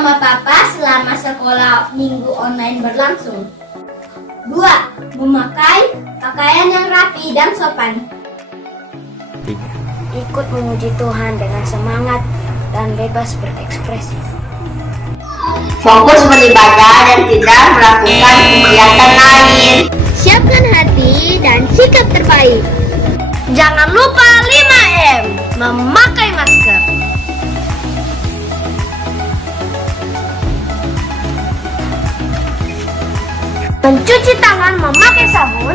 mama papa selama sekolah minggu online berlangsung. 2. Memakai pakaian yang rapi dan sopan. Ikut memuji Tuhan dengan semangat dan bebas berekspresi. Fokus beribadah dan tidak melakukan kegiatan lain. Siapkan hati dan sikap terbaik. Jangan lupa 5M, memakai masker. Mencuci tangan memakai sabun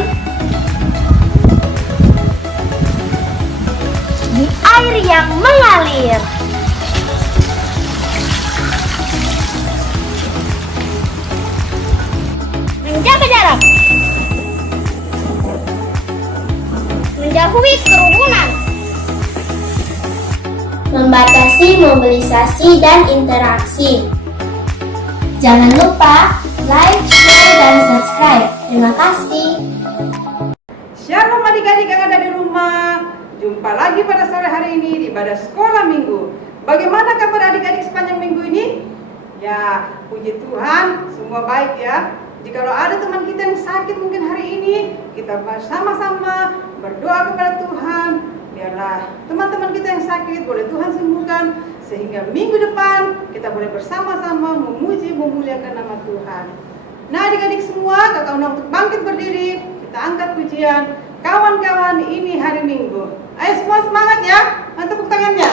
di air yang mengalir. Menjaga jarak. Menjauhi kerumunan. Membatasi mobilisasi dan interaksi. Jangan lupa like, share, dan subscribe. Terima kasih. Shalom adik-adik yang ada di rumah. Jumpa lagi pada sore hari ini di ibadah sekolah minggu. Bagaimana kabar adik-adik sepanjang minggu ini? Ya, puji Tuhan, semua baik ya. Jikalau ada teman kita yang sakit mungkin hari ini, kita bersama-sama berdoa kepada Tuhan. Biarlah teman-teman kita yang sakit boleh Tuhan sembuhkan, sehingga minggu depan kita boleh bersama-sama memuji, memuliakan nama Tuhan. Nah adik-adik semua, kakak undang untuk bangkit berdiri. Kita angkat pujian, kawan-kawan ini hari Minggu. Ayo semua semangat ya, tepuk tangannya.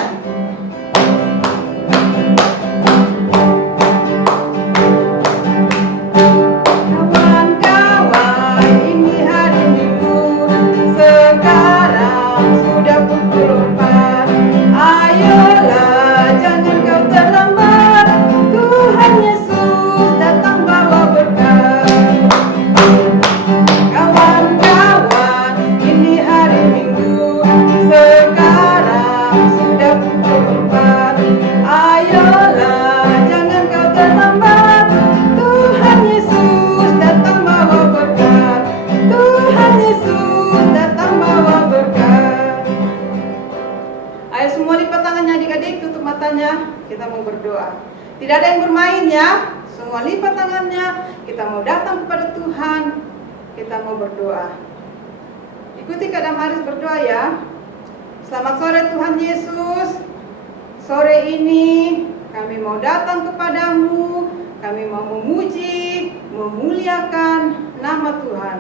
Kita mau berdoa. Tidak ada yang bermain ya. Semua lipat tangannya. Kita mau datang kepada Tuhan. Kita mau berdoa. Ikuti Kak Damaris berdoa ya. Selamat sore Tuhan Yesus. Sore ini kami mau datang kepadamu. Kami mau memuji, memuliakan nama Tuhan.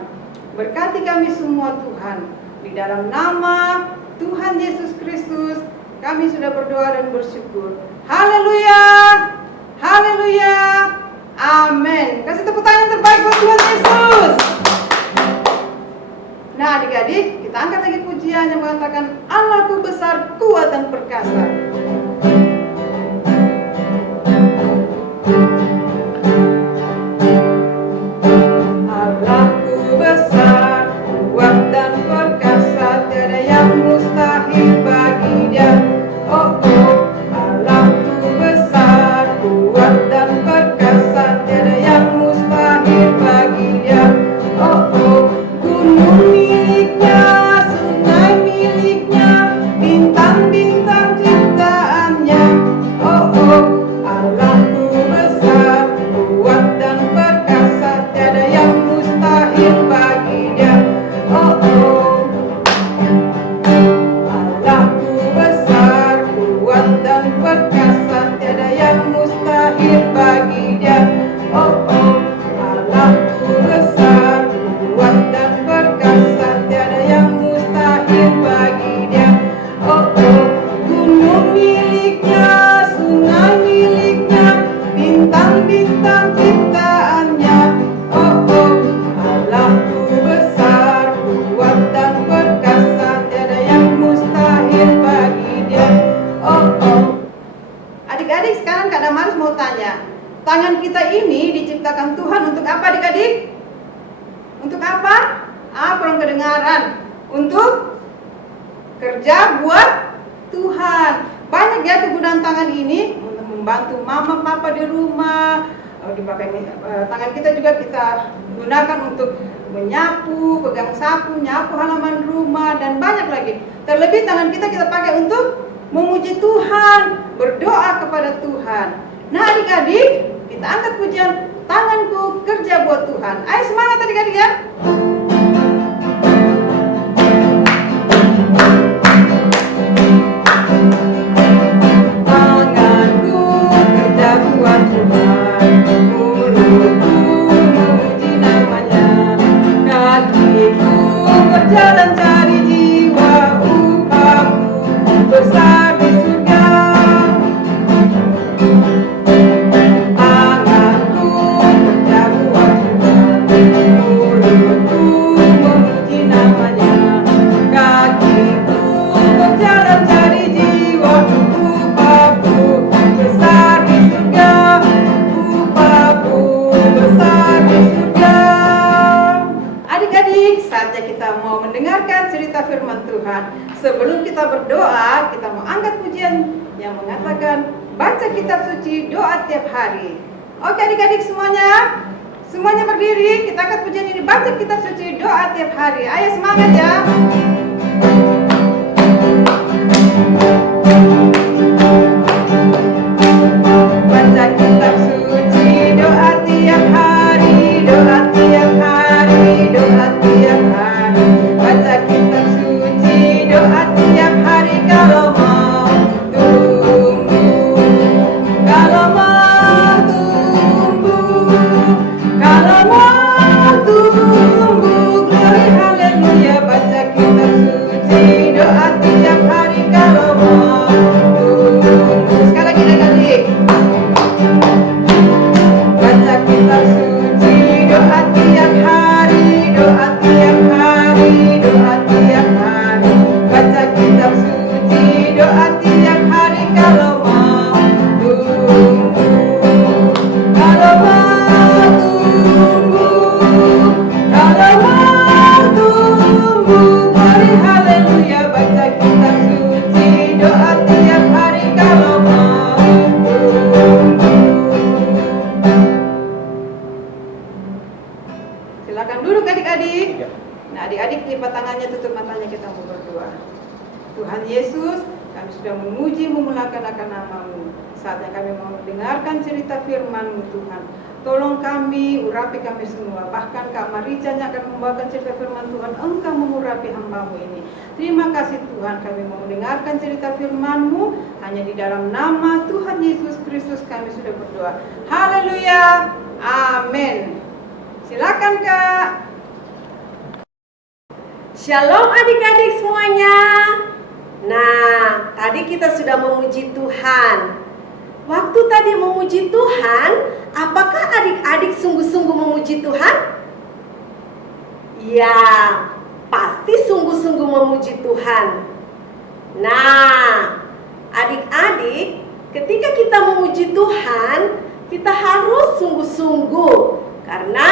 Berkati kami semua Tuhan. Di dalam nama Tuhan Yesus Kristus kami sudah berdoa dan bersyukur. Haleluya, haleluya, amin. Kasih tepuk tangan yang terbaik buat Tuhan Yesus. Nah adik-adik, kita angkat lagi pujian yang mengatakan Allahku besar, kuat dan perkasa. Allahku besar, kuat dan perkasa, tiada yang mustahil bagi Dia. Oh, oh, Allahku besar, kuat dan perkasa, tiada yang mustahil bagi Dia. Oh, oh, gunung miliknya, sungai miliknya, bintang-bintang ciptaannya. Oh, oh, Allahku besar, kuat dan perkasa, tiada yang mustahil bagi Dia. Oh, oh. Dan perkasa, tiada yang mustahil bagi Dia. Oh, oh, Allahku besar, kuat dan perkasa, tiada yang mustahil bagi Dia. Oh, oh, gunung miliknya, sungai miliknya, bintang-bintang ciptaannya. Oh, oh, Allahku besar, kuat dan perkasa, tiada yang mustahil bagi Dia. Oh, oh. Adik-adik, sekarang Kak Damaris mau tanya, tangan kita ini diciptakan Tuhan untuk apa adik-adik? Untuk apa? Kurang kedengaran. Untuk kerja buat Tuhan. Banyak ya kegunaan tangan ini untuk membantu mama papa di rumah. Tangan kita juga kita gunakan untuk menyapu, pegang sapu, nyapu halaman rumah, dan banyak lagi. Terlebih tangan kita pakai untuk memuji Tuhan, berdoa kepada Tuhan. Nah adik-adik, kita angkat pujian tanganku kerja buat Tuhan. Ayo semangat adik-adik ya. Tanganku kerja buat Tuhan, mulutku memuji namanya, kakiku berjalan cari jiwa, upahku besar di surga. Tanganku kerja buat Tuhan, mulutku memuji namanya, kakiku berjalan cari jiwa, upahku besar di surga, upahku besar di surga. Adik-adik, saatnya kita mau mendengarkan cerita firman Tuhan. Sebelum kita berdoa, kita mau angkat pujian yang mengatakan baca kitab suci, doa tiap hari. Oke adik-adik semuanya berdiri. Kita angkat pujian ini, baca kitab suci, doa tiap hari. Ayo semangat ya. Baca kitab suci, doa tiap hari, doa tiap hari, doa tiap hari. Baca kitab suci, doa tiap hari kalau mau tumbuh, kalau mau tumbuh, kalau mau tumbuh. Glory haleluya. Baca kitab suci, doa tiap hari kalau mau tumbuh. Sekali lagi adik-adik. Baca kitab suci, doa tiap hari, doa tiap hari, doa tiap hari. Baca kitab suci, doa tiap hari kalau mau tumbuh, kalau mau tumbuh, kalau mau tumbuh. Glory haleluya. Baca kitab suci, doa tiap hari kalau mau tumbuh. Silakan duduk adik-adik. Nah adik-adik lipat tangannya, tutup matanya, kita mau berdoa. Tuhan Yesus, kami sudah memuji memuliakan akan nama-Mu. Saatnya kami mau mendengarkan cerita firman-Mu Tuhan. Tolong kami, urapi kami semua. Bahkan Kak Marica yang akan membawakan cerita firman Tuhan, Engkau mengurapi hamba-Mu ini. Terima kasih Tuhan, kami mau mendengarkan cerita firman-Mu. Hanya di dalam nama Tuhan Yesus Kristus kami sudah berdoa. Haleluya, amin. Silakan Kak. Shalom adik-adik semuanya. Nah, tadi kita sudah memuji Tuhan. Waktu tadi memuji Tuhan, apakah adik-adik sungguh-sungguh memuji Tuhan? Ya, pasti sungguh-sungguh memuji Tuhan. Nah, adik-adik, ketika kita memuji Tuhan, kita harus sungguh-sungguh, karena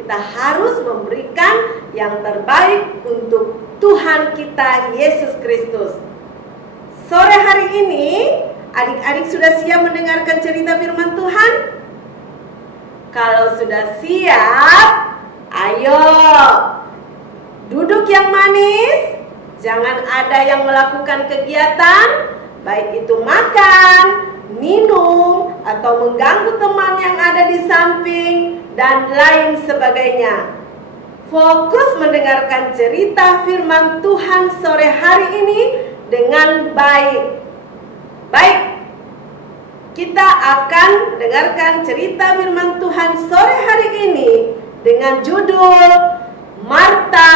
kita harus memberikan yang terbaik untuk Tuhan kita Yesus Kristus. Sore hari ini, adik-adik sudah siap mendengarkan cerita firman Tuhan? Kalau sudah siap, ayo duduk yang manis. Jangan ada yang melakukan kegiatan, baik itu makan, minum, atau mengganggu teman yang ada di samping, dan lain sebagainya. Fokus mendengarkan cerita firman Tuhan sore hari ini dengan baik. Baik, kita akan dengarkan cerita firman Tuhan sore hari ini dengan judul Marta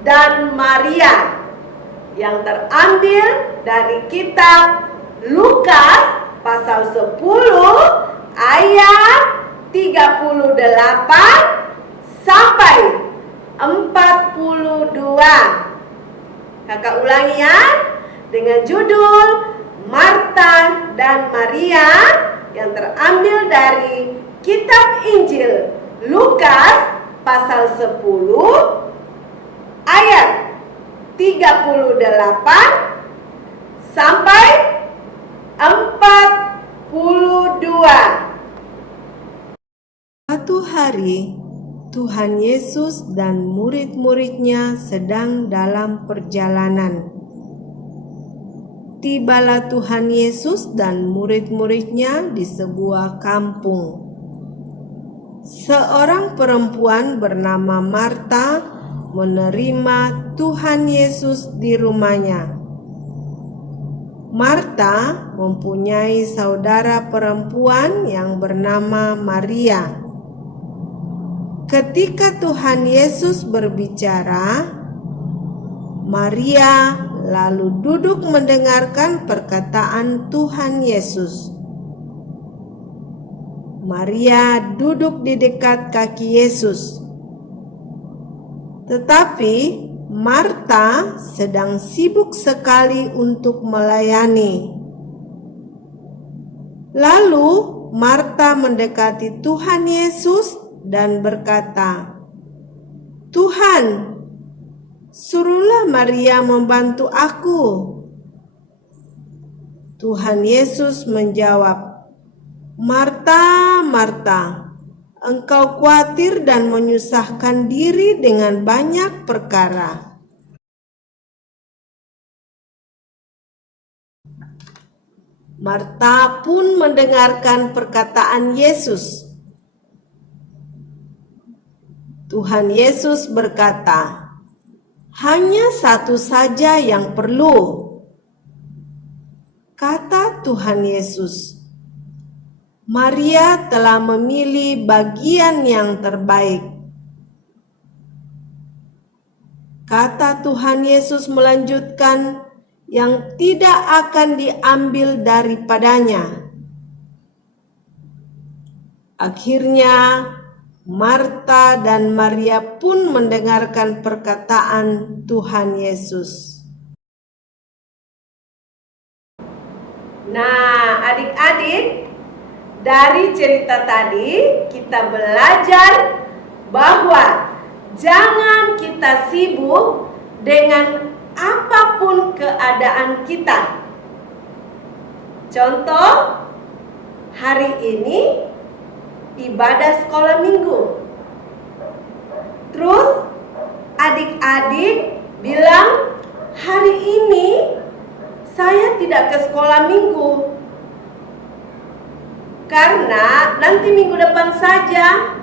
dan Maria, yang terambil dari kitab Lukas pasal 10 ayat 38 sampai 42. Kakak ulangi ya, dengan judul Marta dan Maria, yang terambil dari kitab Injil Lukas pasal 10 ayat 38 sampai 42. Suatu hari, Tuhan Yesus dan murid-muridnya sedang dalam perjalanan. tibalah Tuhan Yesus dan murid-muridnya di sebuah kampung. Seorang perempuan bernama Marta menerima Tuhan Yesus di rumahnya. Marta mempunyai saudara perempuan yang bernama Maria. Ketika Tuhan Yesus berbicara, Maria lalu duduk mendengarkan perkataan Tuhan Yesus. Maria duduk di dekat kaki Yesus. Tetapi Marta sedang sibuk sekali untuk melayani. Lalu Marta mendekati Tuhan Yesus dan berkata, "Tuhan, suruhlah Maria membantu aku." Tuhan Yesus menjawab, "Marta, Marta, engkau khawatir dan menyusahkan diri dengan banyak perkara. Marta pun mendengarkan perkataan Yesus. Tuhan Yesus berkata, "Hanya satu saja yang perlu." Kata Tuhan Yesus, "Maria telah memilih bagian yang terbaik." Kata Tuhan Yesus melanjutkan, "Yang tidak akan diambil daripadanya." Akhirnya Marta dan Maria pun mendengarkan perkataan Tuhan Yesus. Nah, adik-adik, dari cerita tadi kita belajar bahwa jangan kita sibuk dengan apapun keadaan kita. Contoh, hari ini ibadah sekolah minggu. Terus adik-adik bilang, "Hari ini saya tidak ke sekolah minggu karena nanti minggu depan saja,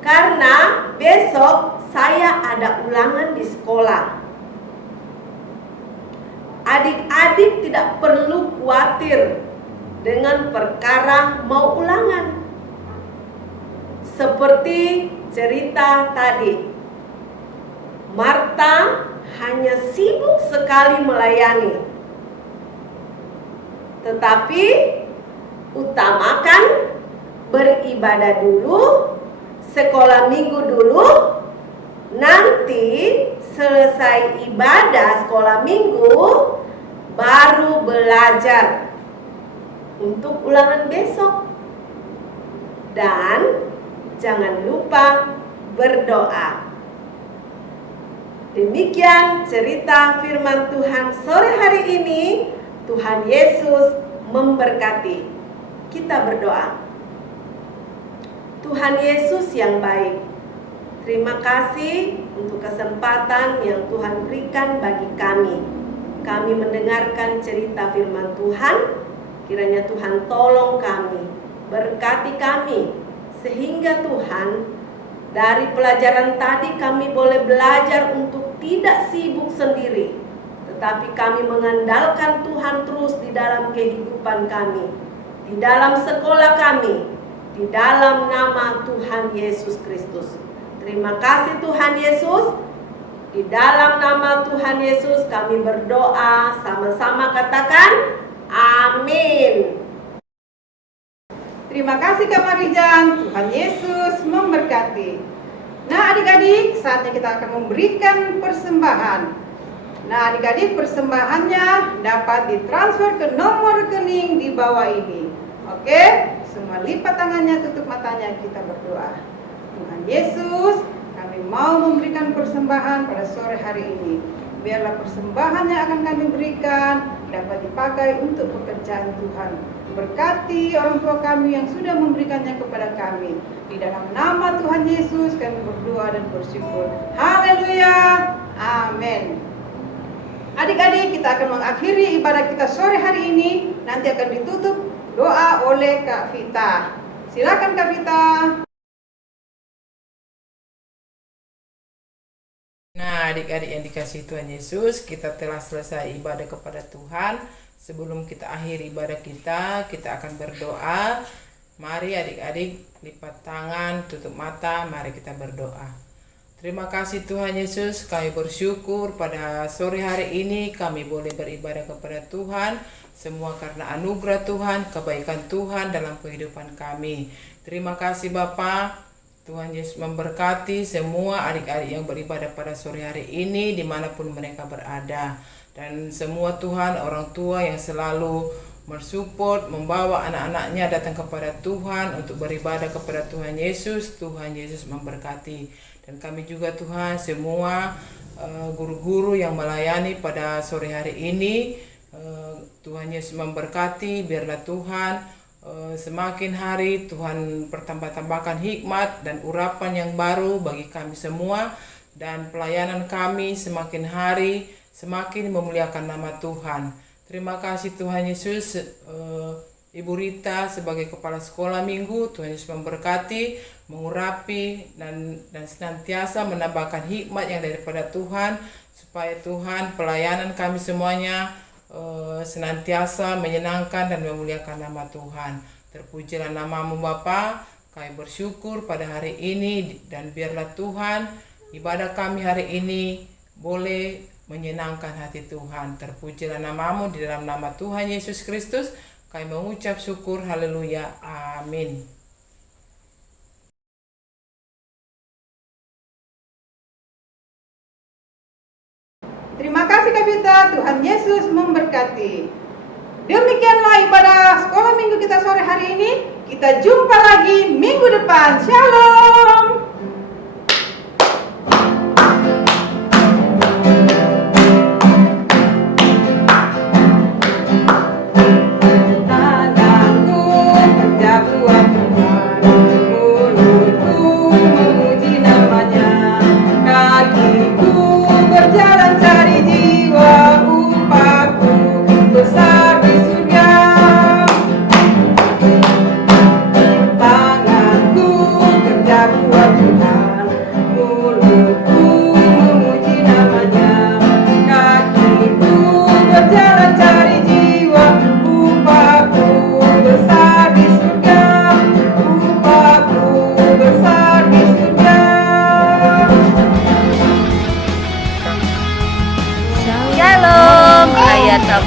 karena besok saya ada ulangan di sekolah." Adik-adik tidak perlu khawatir dengan perkara mau ulangan. Seperti cerita tadi, Marta hanya sibuk sekali melayani. Tetapi utamakan beribadah dulu, sekolah minggu dulu. Nanti selesai ibadah sekolah minggu, baru belajar untuk ulangan besok. Dan jangan lupa berdoa. Demikian cerita firman Tuhan sore hari ini. Tuhan Yesus memberkati. Kita berdoa. Tuhan Yesus yang baik, terima kasih untuk kesempatan yang Tuhan berikan bagi kami. Kami mendengarkan cerita firman Tuhan. Kiranya Tuhan tolong kami, berkati kami, sehingga Tuhan, dari pelajaran tadi kami boleh belajar untuk tidak sibuk sendiri, tetapi kami mengandalkan Tuhan terus di dalam kehidupan kami, di dalam sekolah kami, di dalam nama Tuhan Yesus Kristus. Terima kasih Tuhan Yesus. Di dalam nama Tuhan Yesus kami berdoa, sama-sama katakan amin. Terima kasih Kak Marijan. Tuhan Yesus memberkati. Nah adik-adik, saatnya kita akan memberikan persembahan. Nah adik-adik, persembahannya dapat ditransfer ke nomor rekening di bawah ini. Oke, semua lipat tangannya, tutup matanya, kita berdoa. Tuhan Yesus, kami mau memberikan persembahan pada sore hari ini. Biarlah persembahan yang akan kami berikan dapat dipakai untuk pekerjaan Tuhan. Berkati orang tua kami yang sudah memberikannya kepada kami. Di dalam nama Tuhan Yesus kami berdoa dan bersyukur. Haleluya. Amin. Adik Adik-adik, kita akan mengakhiri ibadah kita sore hari ini. Nanti akan ditutup doa oleh Kak Vita. Silakan Kak Vita. Nah, adik-adik yang dikasihi Tuhan Yesus, kita telah selesai ibadah kepada Tuhan. Sebelum kita akhiri ibadah kita akan berdoa. Mari adik-adik lipat tangan, tutup mata, mari kita berdoa. Terima kasih Tuhan Yesus, kami bersyukur pada sore hari ini kami boleh beribadah kepada Tuhan. Semua karena anugerah Tuhan, kebaikan Tuhan dalam kehidupan kami. Terima kasih Bapa. Tuhan Yesus memberkati semua adik-adik yang beribadah pada sore hari ini dimanapun mereka berada. Dan semua Tuhan, orang tua yang selalu mensupport, membawa anak-anaknya datang kepada Tuhan untuk beribadah kepada Tuhan Yesus. Tuhan Yesus memberkati. Dan kami juga Tuhan, semua guru-guru yang melayani pada sore hari ini, Tuhan Yesus memberkati. Biarlah Tuhan semakin hari Tuhan bertambah-tambahkan hikmat dan urapan yang baru bagi kami semua. Dan pelayanan kami semakin hari semakin memuliakan nama Tuhan. Terima kasih Tuhan Yesus. Ibu Rita sebagai kepala sekolah minggu, Tuhan Yesus memberkati, mengurapi dan senantiasa menambahkan hikmat yang daripada Tuhan, supaya Tuhan pelayanan kami semuanya senantiasa menyenangkan dan memuliakan nama Tuhan. Terpujilah nama-Mu Bapa. Kami bersyukur pada hari ini, dan biarlah Tuhan ibadah kami hari ini boleh menyenangkan hati Tuhan. Terpujilah nama-Mu, di dalam nama Tuhan Yesus Kristus kami mengucap syukur. Haleluya. Amin. Terima kasih Kak Vita, Tuhan Yesus memberkati. Demikianlah ibadah sekolah minggu kita sore hari ini. Kita jumpa lagi minggu depan. Shalom.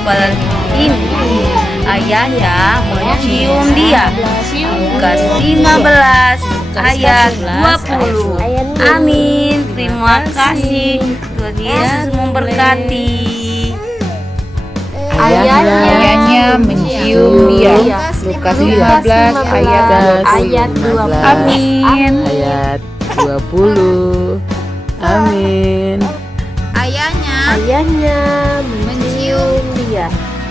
hafalan ini. Ayahnya mencium dia. Lukas 15 ayat 20. Amin. Terima kasih. Tuhan Yesus memberkati. Ayahnya mencium dia. Lukas 15 ayat 20. Amin. Ayat 20. Amin. Ayahnya mencium dia.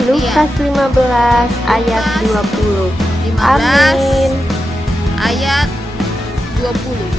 Lukas 15 ayat 20. Amin. Ayat 20.